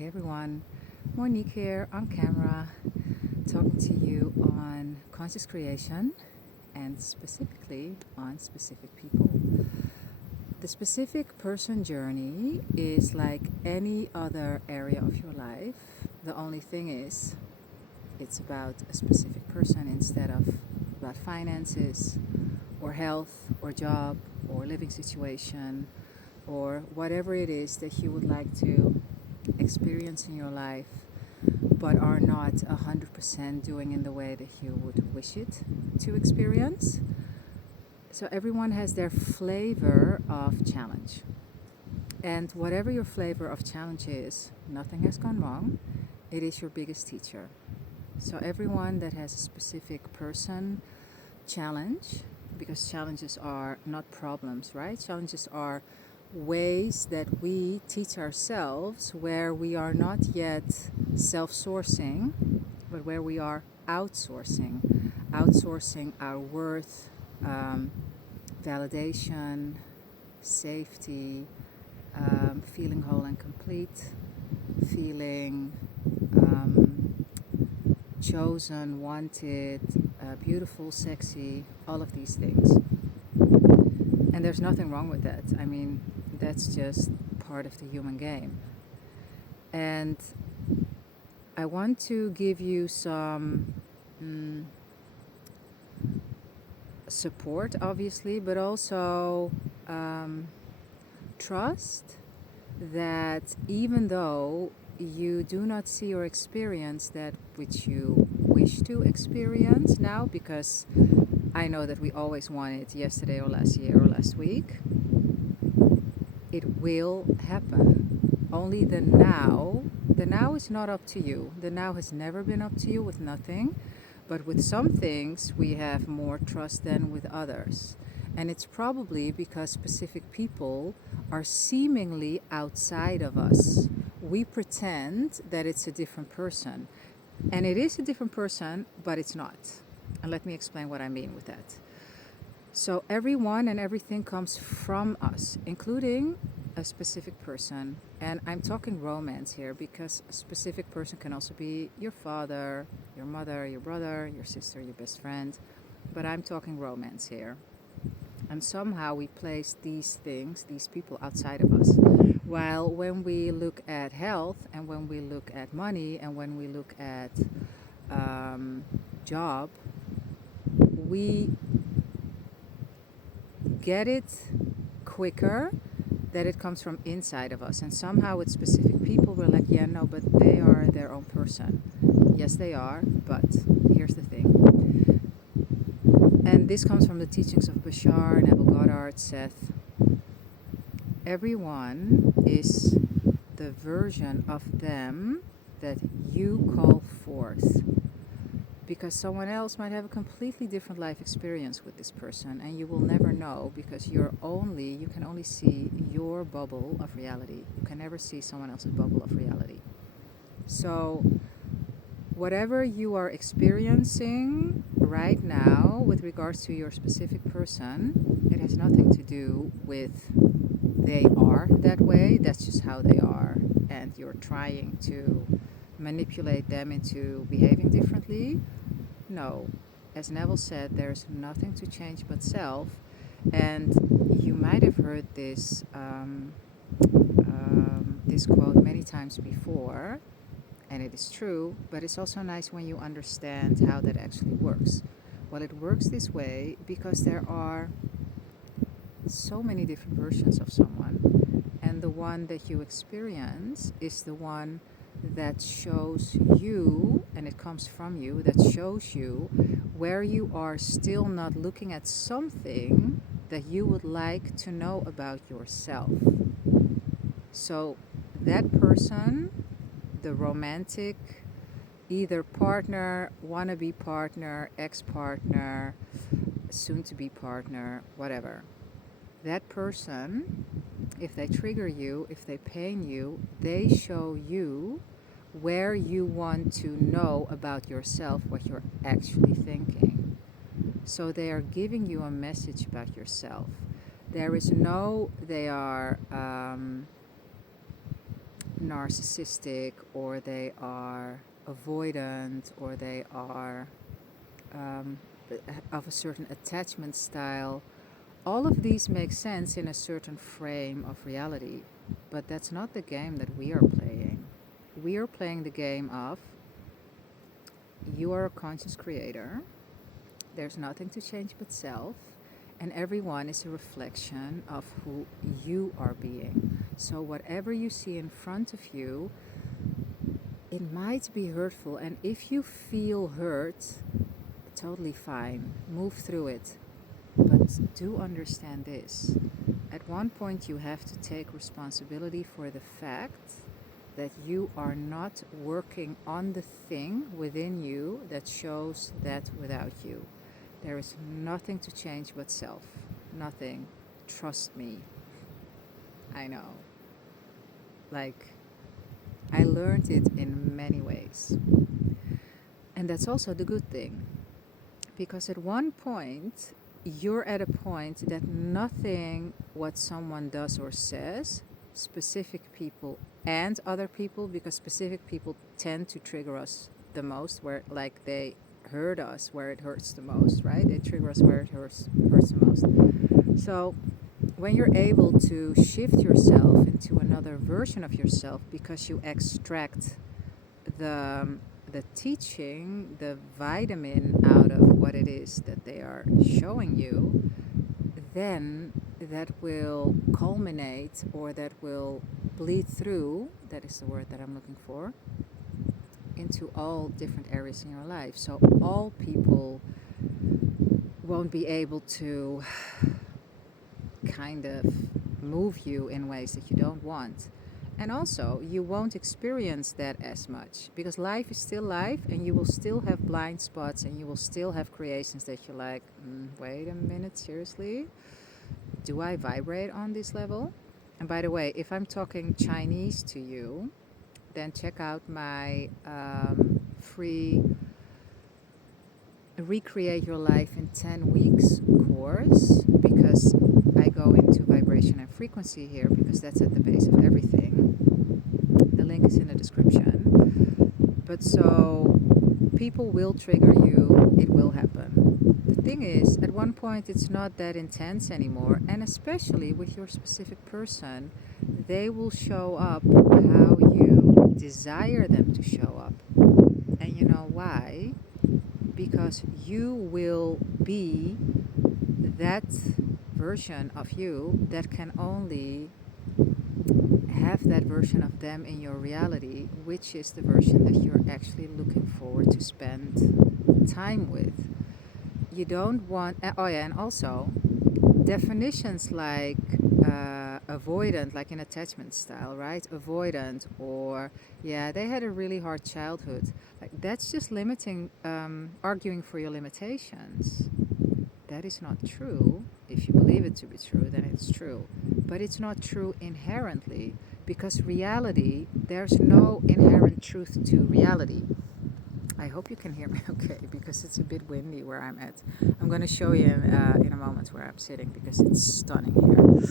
Hey everyone, Monique here on camera, talking to you on conscious creation and specifically on specific people. The specific person journey is like any other area of your life. The only thing is, it's about a specific person instead of about finances or health or job or living situation or whatever it is that you would like to experience in your life but are not 100% doing in the way that you would wish it to experience. So everyone has their flavor of challenge. And whatever your flavor of challenge is, nothing has gone wrong. It is your biggest teacher. So everyone that has a specific person challenge, because challenges are not problems, right? Challenges are ways that we teach ourselves where we are not yet self-sourcing, but where we are outsourcing our worth, validation, safety, feeling whole and complete, feeling chosen, wanted, beautiful, sexy, all of these things. And there's nothing wrong with that. I mean, that's just part of the human game. And I want to give you some support, obviously, but also trust that even though you do not see or experience that which you wish to experience now, because I know that we always want it yesterday or last year or last week, it will happen. Only the now is not up to you. The now has never been up to you with nothing, but with some things we have more trust than with others. And it's probably because specific people are seemingly outside of us. We pretend that it's a different person. And it is a different person, but it's not. And let me explain what I mean with that. So everyone and everything comes from us, including a specific person. And I'm talking romance here because a specific person can also be your father, your mother, your brother, your sister, your best friend. But I'm talking romance here. And somehow we place these things, these people outside of us. While when we look at health and when we look at money and when we look at job, we get it quicker that it comes from inside of us. And somehow with specific people, we're like, yeah, no, but they are their own person. Yes, they are, but here's the thing. And this comes from the teachings of Bashar, Neville Goddard, Seth. Everyone is the version of them that you call forth. Because someone else might have a completely different life experience with this person, and you will never know because you can only see your bubble of reality. You can never see someone else's bubble of reality. So whatever you are experiencing right now with regards to your specific person, it has nothing to do with they are that way. That's just how they are, and you're trying to manipulate them into behaving differently. No, as Neville said, there's nothing to change but self. And you might have heard this quote many times before, and it is true, but it's also nice when you understand how that actually works. Well, it works this way because there are so many different versions of someone, and the one that you experience is the one that shows you, and it comes from you, that shows you where you are still not looking at something that you would like to know about yourself. So that person, the romantic, either partner, wannabe partner, ex-partner, soon-to-be partner, whatever, that person, if they trigger you, if they pain you, they show you where you want to know about yourself, what you're actually thinking. So they are giving you a message about yourself. There is no, they are narcissistic, or they are avoidant, or they are um, of a certain attachment style. All of these make sense in a certain frame of reality, but that's not the game that we are playing. We are playing the game of you are a conscious creator, there's nothing to change but self, and everyone is a reflection of who you are being. So, whatever you see in front of you, it might be hurtful, and if you feel hurt, totally fine, move through it. But do understand this. At one point, you have to take responsibility for the fact that you are not working on the thing within you that shows that without you. There is nothing to change but self. Nothing. Trust me. I know. Like, I learned it in many ways. And that's also the good thing. Because at one point, you're at a point that nothing what someone does or says, specific people and other people, because specific people tend to trigger us the most, where like they hurt us where it hurts the most, right? They trigger us where it hurts the most. So when you're able to shift yourself into another version of yourself because you extract the teaching, the vitamin out of what it is that they are showing you, then that will culminate, or that will bleed through, that is the word that I'm looking for, into all different areas in your life. So all people won't be able to kind of move you in ways that you don't want. And also, you won't experience that as much because life is still life, and you will still have blind spots, and you will still have creations that you're like, wait a minute, seriously? Do I vibrate on this level? And by the way, if I'm talking Chinese to you, then check out my free Recreate Your Life in 10 Weeks course, because I go into vibration and frequency here because that's at the base of everything. The link is in the description. But so people will trigger you, it will happen. The thing is, at one point it's not that intense anymore, and especially with your specific person, they will show up how you desire them to show up. And you know why? Because you will be that version of you that can only have that version of them in your reality, which is the version that you're actually looking forward to spend time with. You don't want, oh yeah, and also definitions like avoidant, like in attachment style, right? Avoidant, or yeah, they had a really hard childhood. Like that's just limiting, arguing for your limitations. That is not true. If you believe it to be true, then it's true. But it's not true inherently, because reality, there's no inherent truth to reality. I hope you can hear me okay, because it's a bit windy where I'm at. I'm going to show you in a moment where I'm sitting, because it's stunning here.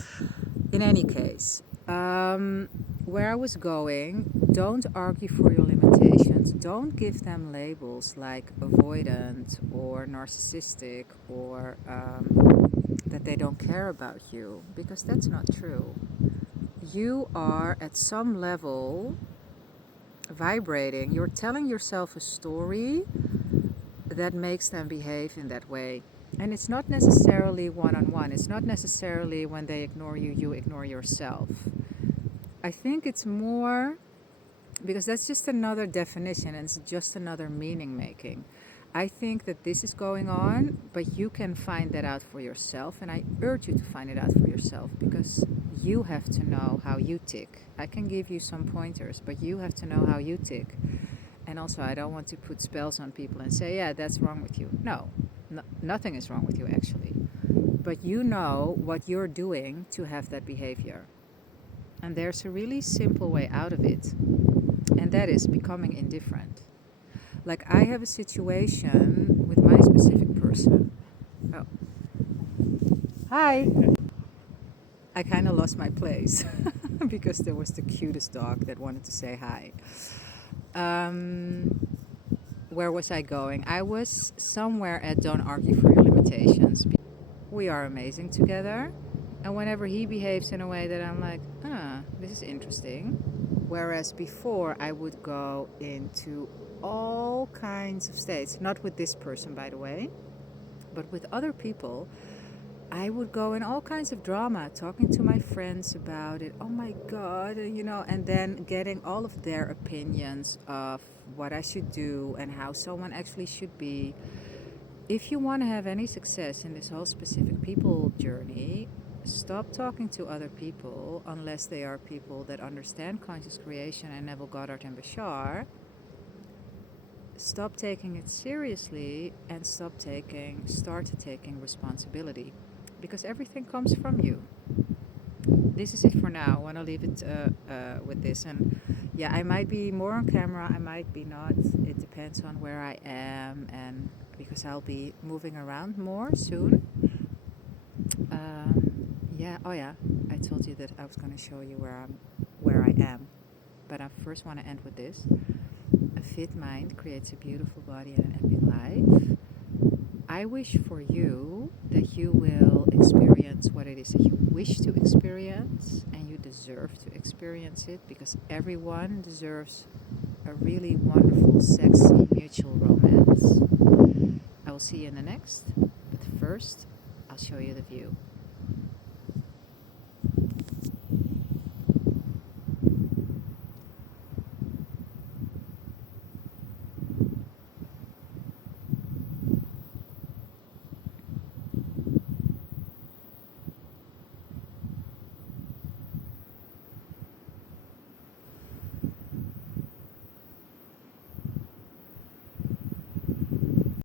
In any case, where I was going, don't argue for your limitations. Don't give them labels like avoidant or narcissistic, or that they don't care about you, because that's not true. You are at some level vibrating. You're telling yourself a story that makes them behave in that way. And it's not necessarily one-on-one. It's not necessarily when they ignore you, you ignore yourself. I think it's more, because that's just another definition and it's just another meaning making. I think that this is going on, but you can find that out for yourself, and I urge you to find it out for yourself, because you have to know how you tick. I can give you some pointers, but you have to know how you tick. And also, I don't want to put spells on people and say, yeah, that's wrong with you. No, nothing is wrong with you, actually. But you know what you're doing to have that behavior. And there's a really simple way out of it, and that is becoming indifferent. Like, I have a situation with my specific person. Oh. Hi. I kind of lost my place. because there was the cutest dog that wanted to say hi. Um, where was I going? I was somewhere at Don't Argue for Your Limitations. We are amazing together. And whenever he behaves in a way that I'm like, this is interesting. Whereas before I would go into all kinds of states, not with this person, by the way, but with other people. I would go in all kinds of drama, talking to my friends about it. Oh my God, and then getting all of their opinions of what I should do and how someone actually should be. If you want to have any success in this whole specific people journey, stop talking to other people unless they are people that understand conscious creation and Neville Goddard and Bashar. Stop taking it seriously and start taking responsibility, because everything comes from you. This is it for now. I want to leave it with this. And yeah, I might be more on camera, I might be not. It depends on where I am, and because I'll be moving around more soon. Oh yeah, I told you that I was going to show you where I am. But I first want to end with this. A fit mind creates a beautiful body and an epic life. I wish for you that you will experience what it is that you wish to experience, and you deserve to experience it, because everyone deserves a really wonderful, sexy, mutual romance. I will see you in the next, but first, I'll show you the view.